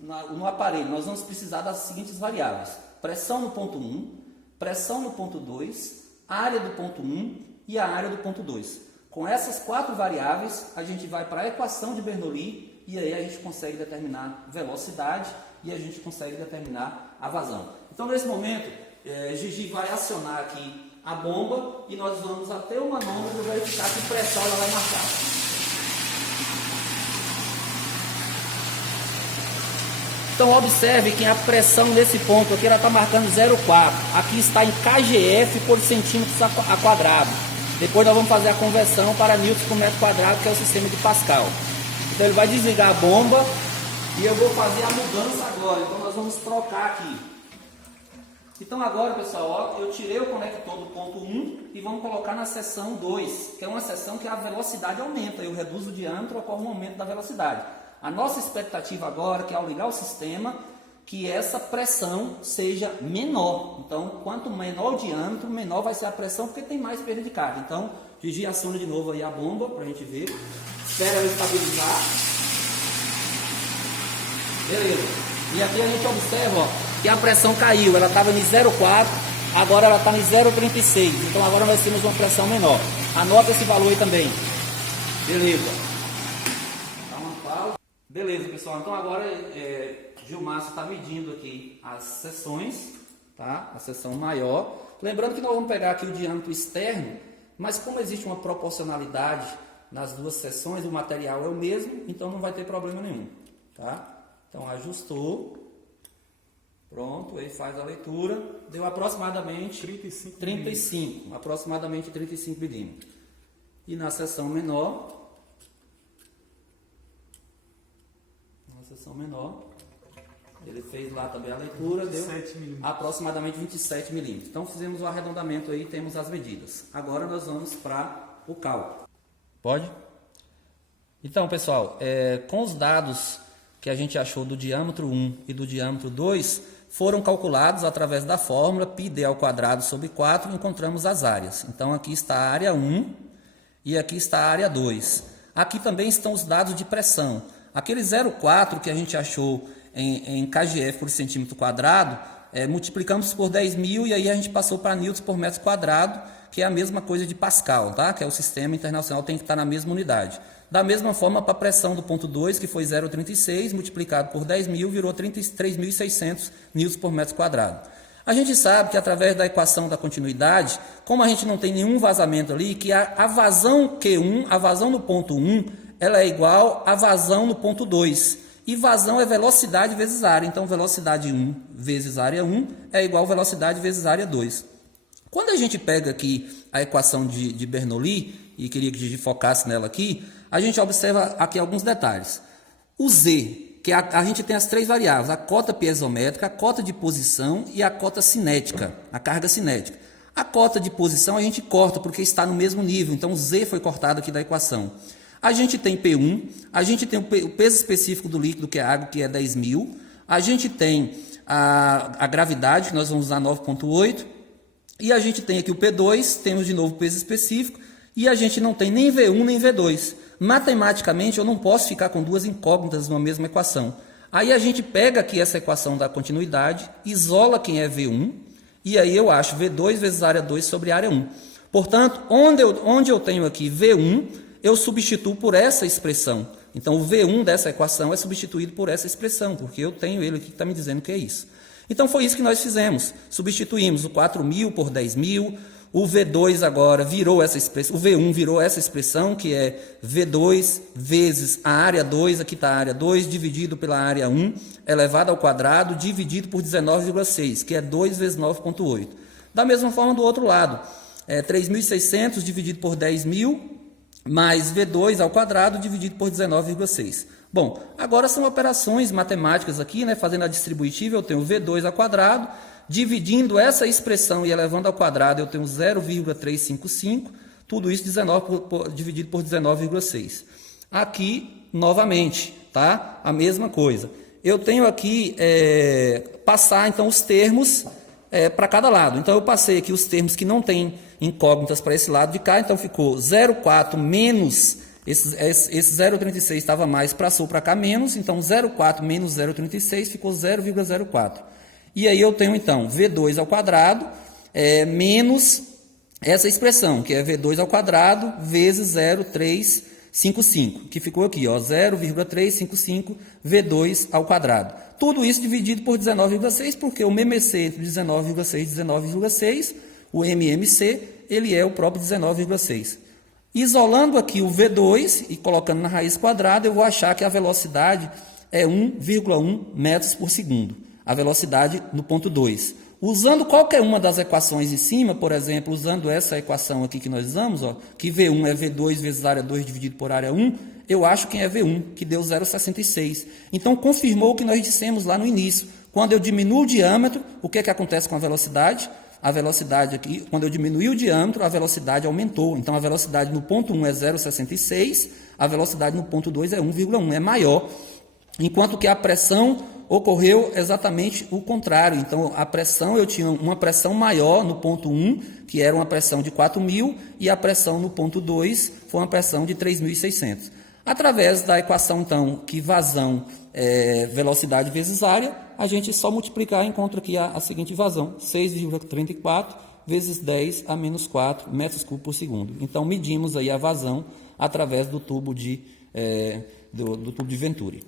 no aparelho, nós vamos precisar das seguintes variáveis: pressão no ponto 1, pressão no ponto 2, área do ponto 1 e a área do ponto 2. Com essas 4 variáveis, a gente vai para a equação de Bernoulli e aí a gente consegue determinar velocidade e a gente consegue determinar a vazão. Então, nesse momento, Gigi vai acionar aqui a bomba e nós vamos até o manômetro verificar que pressão ela vai marcar. Então observe que a pressão nesse ponto aqui ela está marcando 0,4. Aqui está em kgf por centímetros a quadrado. Depois nós vamos fazer a conversão para newtons por metro quadrado, que é o sistema de Pascal. Então ele vai desligar a bomba e eu vou fazer a mudança agora. Então nós vamos trocar aqui. Então agora, pessoal, ó, eu tirei o conector do ponto 1 e vamos colocar na seção 2, que é uma seção que a velocidade aumenta. Eu reduzo o diâmetro, ocorre um aumento da velocidade. A nossa expectativa agora é que ao ligar o sistema, que essa pressão seja menor. Então, quanto menor o diâmetro, menor vai ser a pressão, porque tem mais perda de carga. Então, Gigi aciona de novo aí a bomba, para a gente ver. Espera ela estabilizar. Beleza. E aqui a gente observa, ó, que a pressão caiu. Ela estava em 0,4, agora ela está em 0,36. Então, agora nós temos uma pressão menor. Anota esse valor aí também. Beleza. Beleza, pessoal, então agora Gilmárcio está medindo aqui as seções, tá? A seção maior. Lembrando que nós vamos pegar aqui o diâmetro externo, mas como existe uma proporcionalidade nas duas seções, o material é o mesmo, então não vai ter problema nenhum, tá? Então ajustou, pronto, aí faz a leitura, deu aproximadamente 35, aproximadamente 35 milímetros. E na seção menor, ele fez lá também a leitura, deu aproximadamente 27 milímetros. Então fizemos o arredondamento aí, temos as medidas. Agora nós vamos para o cálculo. Pode? Então, pessoal, com os dados que a gente achou do diâmetro 1 e do diâmetro 2, foram calculados através da fórmula πd ao quadrado sobre 4, encontramos as áreas. Então aqui está a área 1 e aqui está a área 2. Aqui também estão os dados de pressão. Aquele 0,4 que a gente achou em kgf por centímetro quadrado, multiplicamos por 10.000 e aí a gente passou para newtons por metro quadrado, que é a mesma coisa de Pascal, tá? Que é o sistema internacional, tem que estar na mesma unidade. Da mesma forma, para a pressão do ponto 2, que foi 0,36, multiplicado por 10.000, virou 33.600 newtons por metro quadrado. A gente sabe que através da equação da continuidade, como a gente não tem nenhum vazamento ali, que a vazão Q1, a vazão no ponto 1, ela é igual à vazão no ponto 2. E vazão é velocidade vezes área. Então, velocidade 1 vezes área 1 é igual a velocidade vezes área 2. Quando a gente pega aqui a equação de Bernoulli, e queria que a gente focasse nela aqui, a gente observa aqui alguns detalhes. O Z, que a gente tem as 3 variáveis, a cota piezométrica, a cota de posição e a cota cinética, a carga cinética. A cota de posição a gente corta porque está no mesmo nível, então o Z foi cortado aqui da equação. A gente tem P1, a gente tem o peso específico do líquido, que é a água, que é 10.000. A gente tem a gravidade, que nós vamos usar 9,8. E a gente tem aqui o P2, temos de novo o peso específico. E a gente não tem nem V1 nem V2. Matematicamente, eu não posso ficar com duas incógnitas numa mesma equação. Aí a gente pega aqui essa equação da continuidade, isola quem é V1, e aí eu acho V2 vezes área 2 sobre área 1. Portanto, onde eu tenho aqui V1, eu substituo por essa expressão. Então, o V1 dessa equação é substituído por essa expressão, porque eu tenho ele aqui que está me dizendo que é isso. Então, foi isso que nós fizemos. Substituímos o 4.000 por 10.000, o V2 agora virou essa expressão, o V1 virou essa expressão, que é V2 vezes a área 2, aqui está a área 2, dividido pela área 1, elevado ao quadrado, dividido por 19,6, que é 2 vezes 9,8. Da mesma forma, do outro lado, 3.600 dividido por 10.000, mais V2 ao quadrado dividido por 19,6. Bom, agora são operações matemáticas aqui, né? Fazendo a distributiva, eu tenho V2 ao quadrado, dividindo essa expressão e elevando ao quadrado, eu tenho 0,355, tudo isso dividido por 19,6. Aqui, novamente, tá? A mesma coisa. Eu tenho aqui, passar então os termos para cada lado. Então, eu passei aqui os termos que não têm incógnitas para esse lado de cá, então ficou 0,4 menos esse 0,36 estava mais para sul, para cá menos, então 0,4 menos 0,36 ficou 0,04. E aí eu tenho então V2 ao quadrado menos essa expressão, que é V2 ao quadrado vezes 0,355, que ficou aqui, ó, 0,355 V2 ao quadrado. Tudo isso dividido por 19,6, porque o MMC entre 19,6 e 19,6, o MMC, ele é o próprio 19,6. Isolando aqui o V2 e colocando na raiz quadrada, eu vou achar que a velocidade é 1,1 metros por segundo. A velocidade no ponto 2. Usando qualquer uma das equações em cima, por exemplo, usando essa equação aqui que nós usamos, ó, que V1 é V2 vezes área 2 dividido por área 1, eu acho que é V1, que deu 0,66. Então, confirmou o que nós dissemos lá no início. Quando eu diminuo o diâmetro, o que é que acontece com a velocidade? A velocidade aqui, quando eu diminui o diâmetro, a velocidade aumentou. Então, a velocidade no ponto 1 é 0,66, a velocidade no ponto 2 é 1,1, é maior. Enquanto que a pressão ocorreu exatamente o contrário. Então, a pressão, eu tinha uma pressão maior no ponto 1, que era uma pressão de 4.000, e a pressão no ponto 2 foi uma pressão de 3.600. Através da equação, então, que vazão é velocidade vezes área, a gente só multiplicar e encontra aqui a seguinte vazão, 6,34 vezes 10 a menos 4 metros cúbicos por segundo. Então, medimos aí a vazão através do tubo de Venturi.